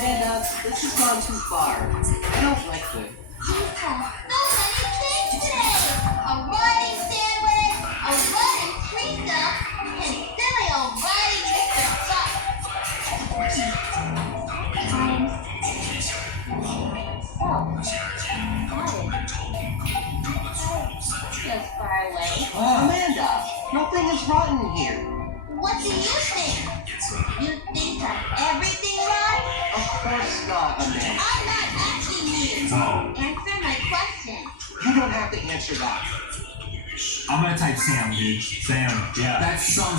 Amanda, this has gone too far. I don't like this. You've had so many things today! A running sandwich, a running threesome, and silly old running Mr. Buck. Just far away. Amanda, nothing is rotten here. What do you think? You think I'm everything right? Of course not, Amanda. I'm not asking you. Oh. Answer my question. You don't have to answer that. I'm gonna type Sam, dude. Sam. Yeah. That sounds